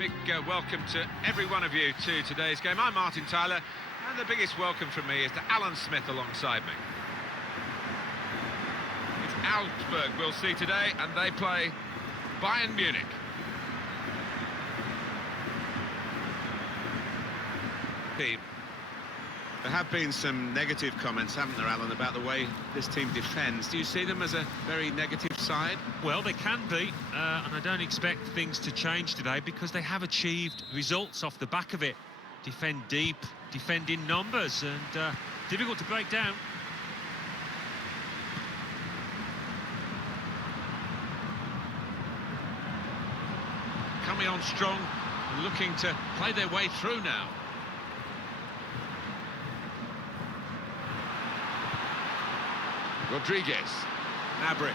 Big welcome to every one of you to today's game. I'm Martin Tyler, and the biggest welcome from me is to Alan Smith alongside me. It's Augsburg we'll see today, and they play Bayern Munich. There have been some negative comments, haven't there, Alan, about the way this team defends. Do you see them as a very negative side? Well, they can be, and I don't expect things to change today because they have achieved results off the back of it. Defend deep, defend in numbers, and difficult to break down. Coming on strong, looking to play their way through now. Rodriguez. Gnabry.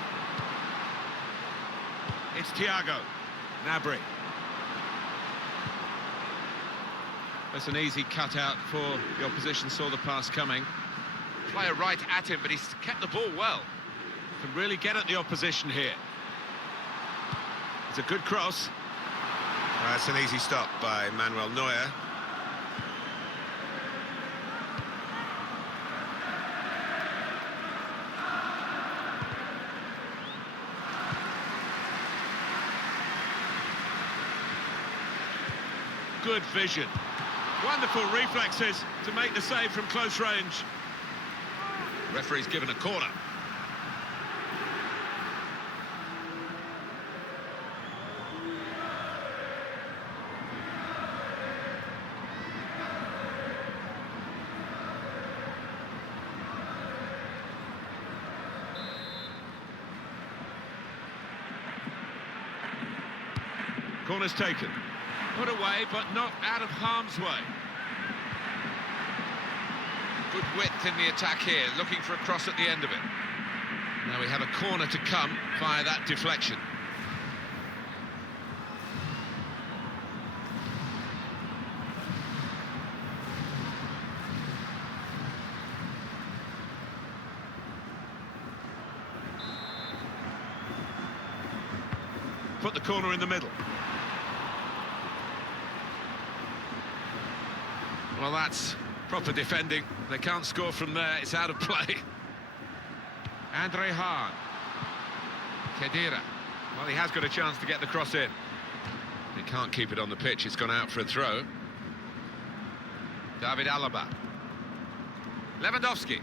It's Thiago. Gnabry. That's an easy cutout for the opposition, saw the pass coming. Player right at him, but he's kept the ball well. Can really get at the opposition here. It's a good cross. That's an easy stop by Manuel Neuer. Good vision. Wonderful reflexes to make the save from close range. Referee's given a corner. Corner's taken. Put away, but not out of harm's way. Good width in the attack here, looking for a cross at the end of it. Now we have a corner to come via that deflection. Put the corner in the middle. Well, that's proper defending. They can't score from there. It's out of play. Andre Hahn. Khedira. Well, he has got a chance to get the cross in. He can't keep it on the pitch. It's gone out for a throw. David Alaba. Lewandowski.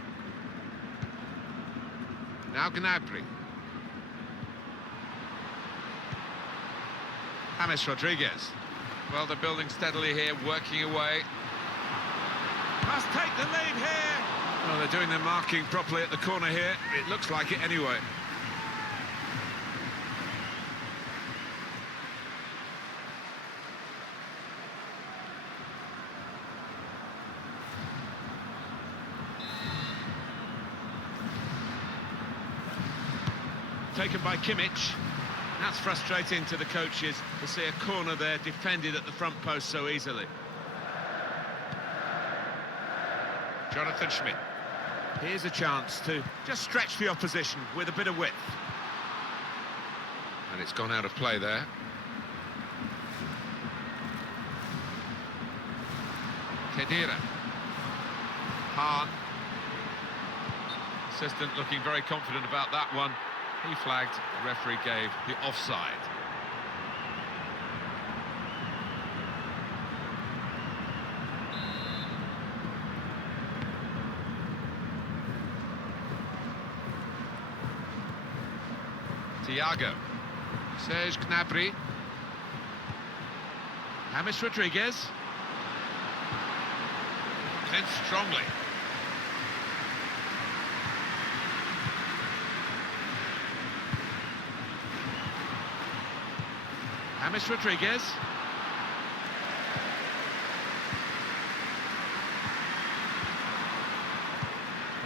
Now Gnabry. James Rodriguez. Well, they're building steadily here, working away. Must take the lead here. Well, they're doing their marking properly at the corner here. It looks like it anyway. Taken by Kimmich. That's frustrating to the coaches to see a corner there defended at the front post so easily. Jonathan Schmidt. Here's a chance to just stretch the opposition with a bit of width. And it's gone out of play there. Khedira. Hahn. Assistant looking very confident about that one. He flagged, the referee gave the offside. Thiago. Serge Gnabry. James Rodriguez. Clinched strongly. James Rodriguez.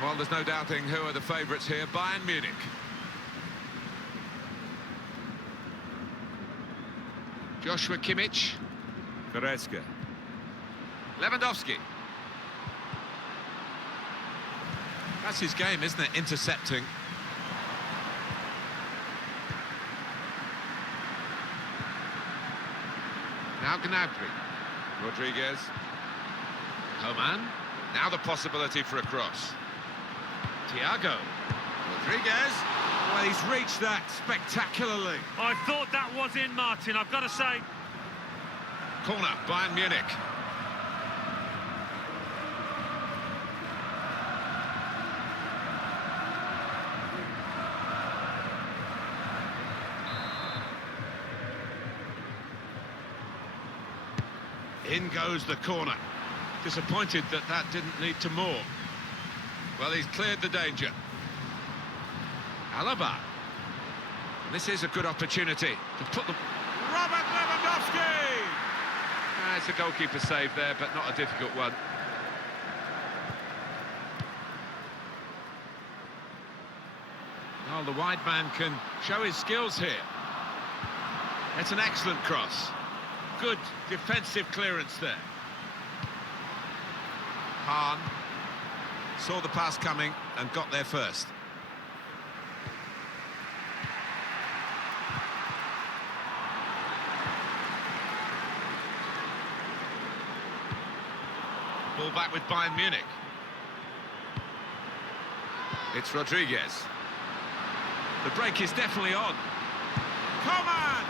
Well, there's no doubting who are the favourites here. Bayern Munich. Joshua Kimmich. Goretzka. Lewandowski. That's his game, isn't it? Intercepting. Now Now Gnabry. Rodriguez. Coman. Now the possibility for a cross. Thiago. Rodriguez. Well, he's reached that spectacularly. I thought that was in, Martin, I've got to say. Corner, Bayern Munich. In goes the corner. Disappointed that that didn't lead to more. Well, he's cleared the danger. Alaba. This is a good opportunity to put the... Robert Lewandowski! It's a goalkeeper save there, but not a difficult one. Well, the wide man can show his skills here. It's an excellent cross. Good defensive clearance there. Hahn saw the pass coming and got there first. Ball back with Bayern Munich. It's Rodriguez. The break is definitely on. Coman!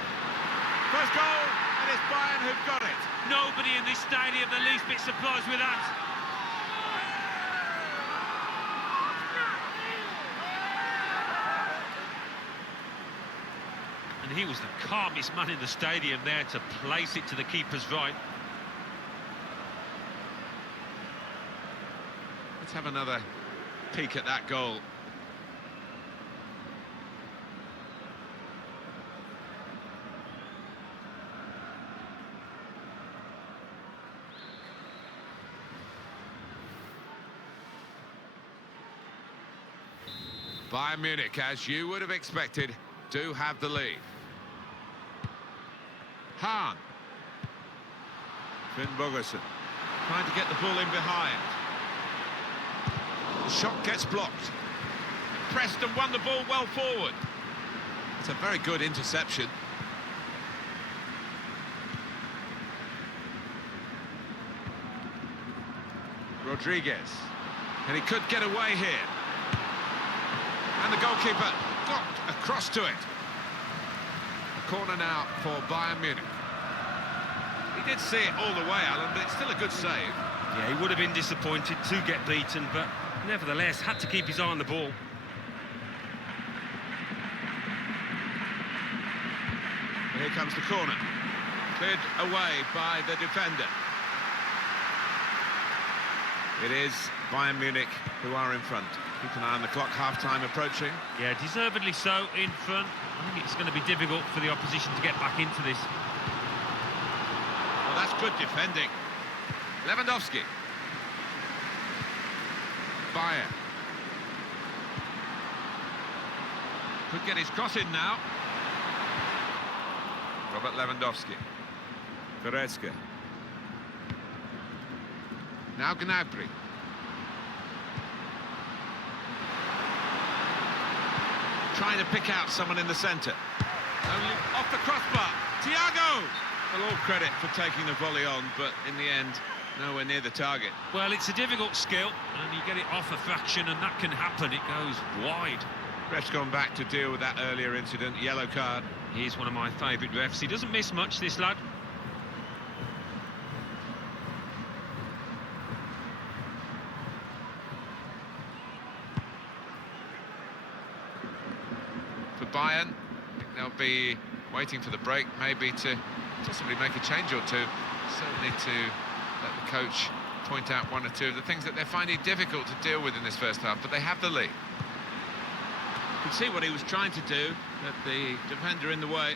First goal, and it's Bayern who've got it. Nobody in this stadium the least bit surprised with that. And he was the calmest man in the stadium there to place it to the keeper's right. Let's have another peek at that goal. Bayern Munich, as you would have expected, do have the lead. Hahn. Finn Bogerson trying to get the ball in behind. The shot gets blocked. Pressed and won the ball well forward. It's a very good interception. Rodriguez. And he could get away here. And the goalkeeper got across to it. A corner now for Bayern Munich. He did see it all the way, Alan, but it's still a good save. Yeah, he would have been disappointed to get beaten, but nevertheless had to keep his eye on the ball. Here comes the corner. Cleared away by the defender. It is Bayern Munich who are in front. Keep an eye on the clock, half-time approaching. Yeah, deservedly so in front. I think it's going to be difficult for the opposition to get back into this. Well, that's good defending. Lewandowski. Bayern. Could get his cross in now. Robert Lewandowski. Goretzka. Now Gnabry. Trying to pick out someone in the centre. Only off the crossbar. Thiago! Well, all credit for taking the volley on, but in the end, nowhere near the target. Well, it's a difficult skill, and you get it off a fraction, and that can happen. It goes wide. Ref's gone back to deal with that earlier incident. Yellow card. He's one of my favourite refs. He doesn't miss much, this lad. For Bayern, I think they'll be waiting for the break, maybe to possibly make a change or two. Certainly to let the coach point out one or two of the things that they're finding difficult to deal with in this first half, but they have the lead. You can see what he was trying to do, but the defender in the way.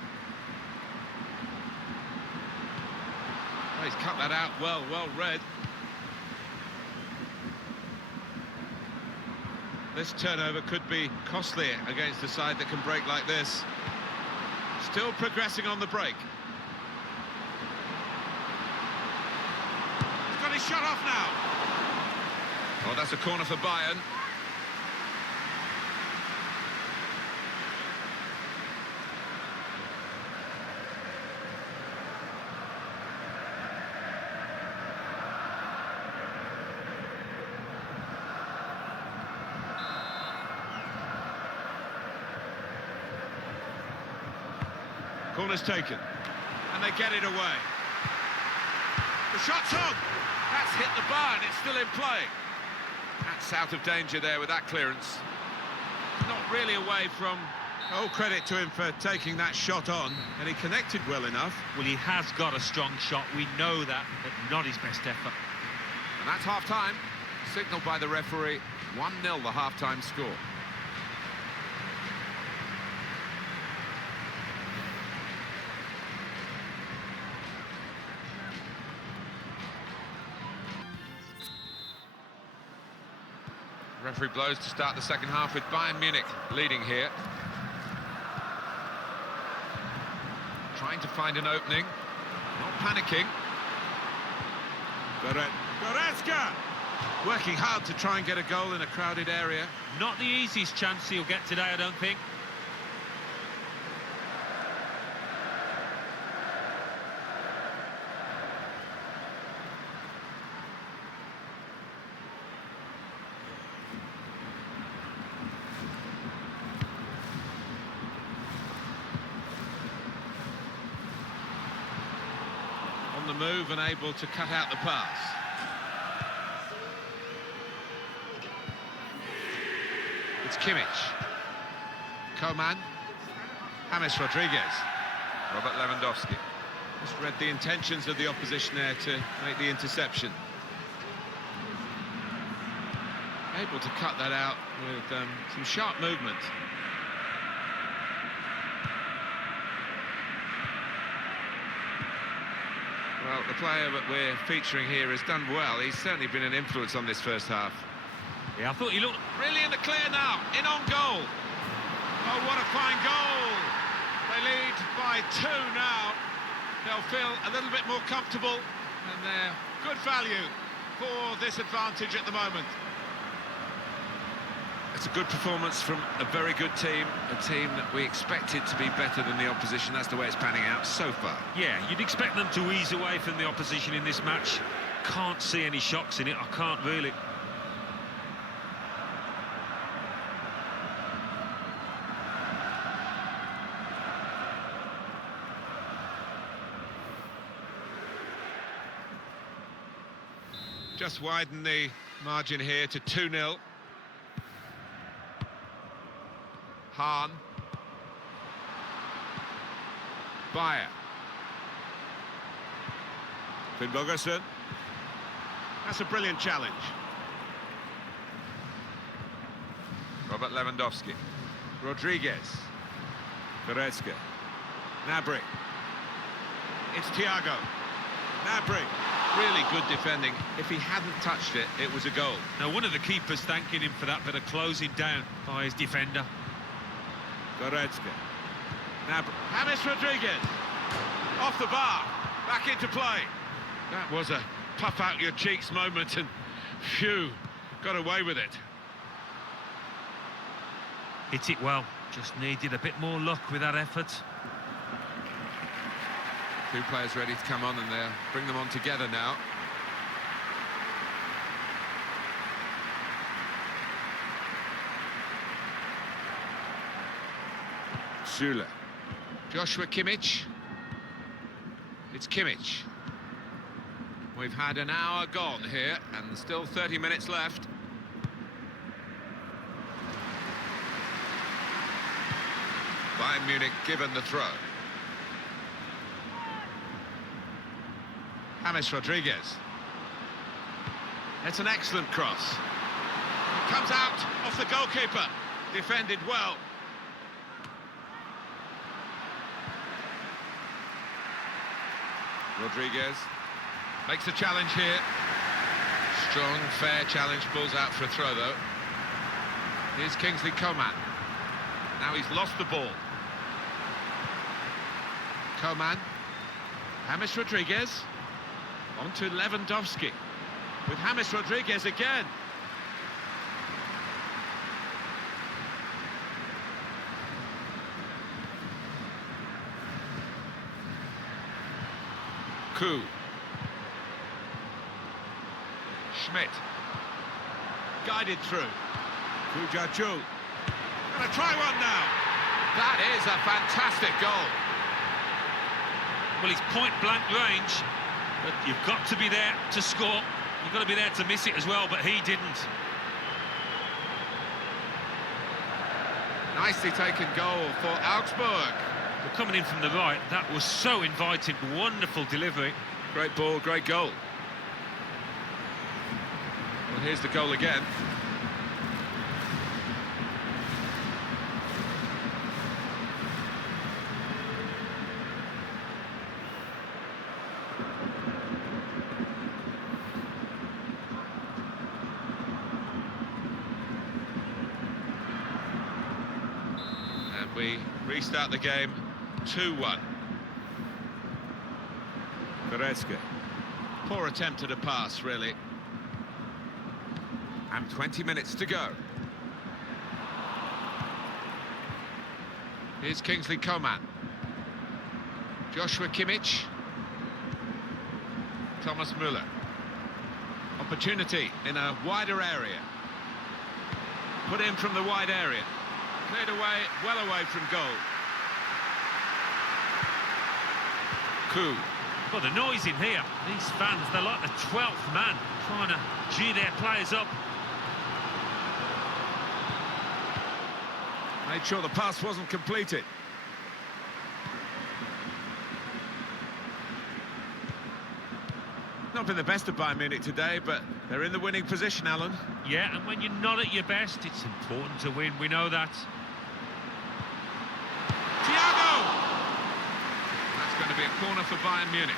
Oh, he's cut that out well read. This turnover could be costly against a side that can break like this. Still progressing on the break. He's got his shot off now. Oh, that's a corner for Bayern. Corner's taken. And they get it away. The shot's on! That's hit the bar and it's still in play. That's out of danger there with that clearance. Not really away from... Oh, credit to him for taking that shot on, and he connected well enough. Well, he has got a strong shot, we know that, but not his best effort. And that's half-time, signalled by the referee. 1-0 the half-time score. Referee blows to start the second half with Bayern Munich leading here. Trying to find an opening, not panicking. Goretzka! Working hard to try and get a goal in a crowded area. Not the easiest chance he'll get today, I don't think. On the move and able to cut out the pass. It's Kimmich. Coman. James Rodriguez. Robert Lewandowski. Just read the intentions of the opposition there to make the interception. Able to cut that out with some sharp movement. Well, the player that we're featuring here has done well. He's certainly been an influence on this first half. Yeah, I thought he looked... Really in the clear now, in on goal. Oh, what a fine goal. They lead by 2 now. They'll feel a little bit more comfortable, and they're good value for this advantage at the moment. It's a good performance from a very good team, a team that we expected to be better than the opposition. That's the way it's panning out so far. Yeah, you'd expect them to ease away from the opposition in this match. Can't see any shocks in it, I can't really. Just widen the margin here to 2-0. Hahn. Bayern. Finn Bogerson. That's a brilliant challenge. Robert Lewandowski. Rodriguez. Goretzka. Gnabry. It's Thiago. Gnabry. Really good defending. If he hadn't touched it, it was a goal. Now, one of the keepers thanking him for that bit of closing down by his defender. Goretzka. Gnabry. James Rodriguez. Off the bar. Back into play. That was a puff out your cheeks moment, and phew, got away with it. Hit it well. Just needed a bit more luck with that effort. 2 players ready to come on, and they'll bring them on together now. Süle. Joshua Kimmich. It's Kimmich. We've had an hour gone here, and still 30 minutes left. Bayern Munich given the throw. James Rodriguez. It's an excellent cross. It comes out off the goalkeeper. Defended well. Rodriguez makes a challenge here. Strong, fair challenge, pulls out for a throw though. Here's Kingsley Coman. Now he's lost the ball. Coman. James Rodriguez. On to Lewandowski. With James Rodriguez again. Coup. Schmidt. Guided through. Kujachul. Gonna try one now. That is a fantastic goal. Well, he's point-blank range, but you've got to be there to score. You've got to be there to miss it as well, but he didn't. Nicely taken goal for Augsburg. But coming in from the right, that was so inviting. Wonderful delivery. Great ball, great goal. Well, here's the goal again. And we restart the game 2-1. Goretzka. Poor attempt at a pass, really. And 20 minutes to go. Here's Kingsley Coman. Joshua Kimmich. Thomas Müller. Opportunity in a wider area. Put in from the wide area. Cleared away, well away from goal. Coup. Well, the noise in here, these fans, they're like the 12th man, trying to gee their players up. Made sure the pass wasn't completed. Not been the best of Bayern Munich today, but they're in the winning position, Alan. Yeah, and when you're not at your best, it's important to win, we know that. Thiago! That's going to be a corner for Bayern Munich.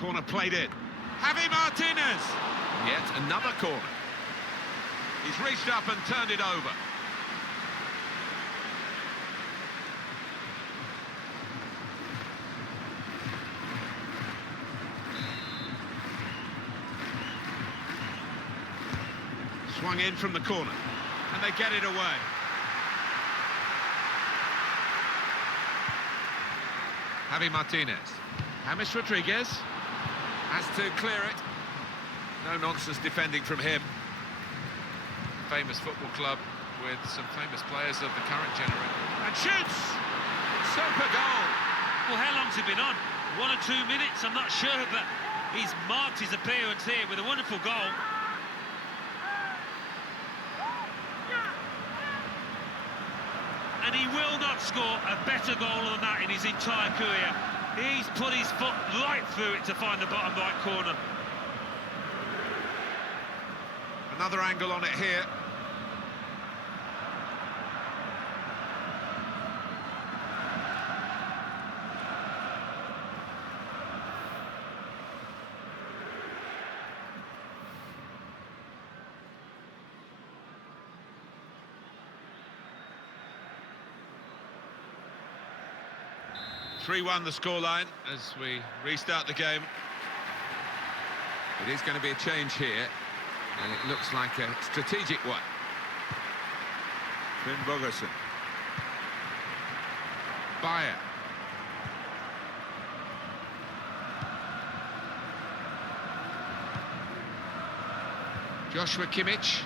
Corner played in. Javi Martinez! Yet another corner. He's reached up and turned it over. Swung in from the corner, and they get it away. Javi Martinez. James Rodriguez has to clear it. No nonsense defending from him. Famous football club with some famous players of the current generation. And shoots! Super goal! Well, how long's he been on? 1 or 2 minutes, I'm not sure, but he's marked his appearance here with a wonderful goal. And he will not score a better goal than that in his entire career. He's put his foot right through it to find the bottom right corner. Another angle on it here. (3-1) the scoreline as we restart the game. It is going to be a change here, and it looks like a strategic one. Finn Bogerson. Bayern. Joshua Kimmich.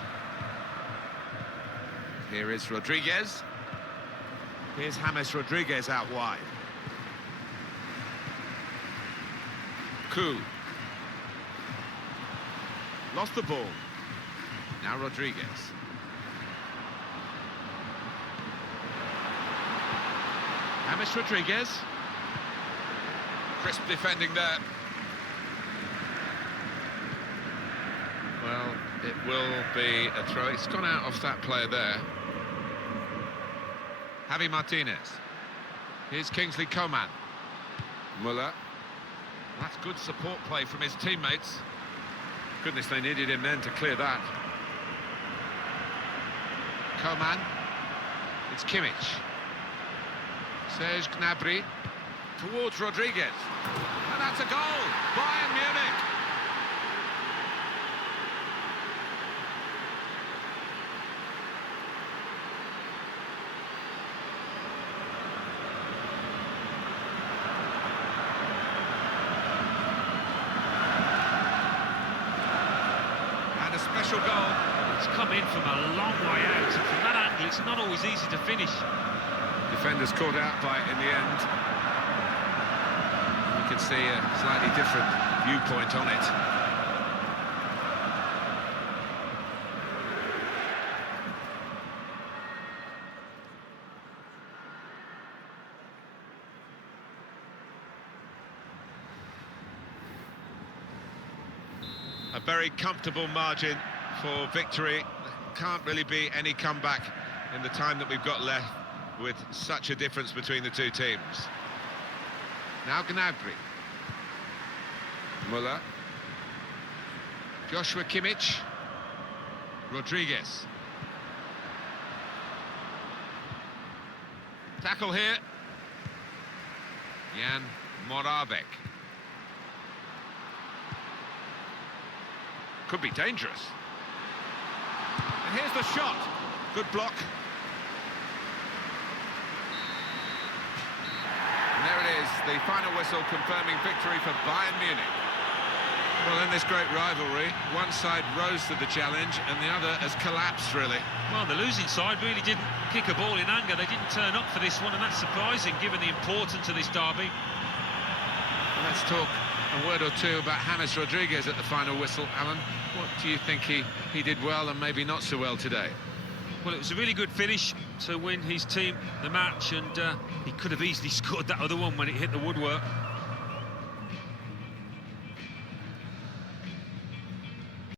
Here is Rodriguez. Here's James Rodriguez out wide. Coup. Lost the ball. Now Rodriguez. James Rodriguez. Crisp defending there. Well, it will be a throw. It's gone out off that player there. Javi Martinez. Here's Kingsley Coman. Müller. That's good support play from his teammates. Goodness, they needed him then to clear that. Coman. It's Kimmich. Serge Gnabry towards Rodriguez. And that's a goal! Bayern Munich! special goal. It's come in from a long way out, and from that angle, it's not always easy to finish. Defenders caught out by it in the end. You can see a slightly different viewpoint on it. A very comfortable margin for victory. There can't really be any comeback in the time that we've got left with such a difference between the two teams. Now Gnabry. Muller. Joshua Kimmich. Rodriguez. Tackle here. Jan Moravec. Could be dangerous. And here's the shot. Good block. And there it is, the final whistle confirming victory for Bayern Munich. Well, in this great rivalry, one side rose to the challenge and the other has collapsed, really. Well, the losing side really didn't kick a ball in anger. They didn't turn up for this one, and that's surprising given the importance of this derby. Let's talk a word or two about James Rodriguez at the final whistle. Alan, what do you think he did well and maybe not so well today? Well, it was a really good finish to win his team the match, and he could have easily scored that other one when it hit the woodwork.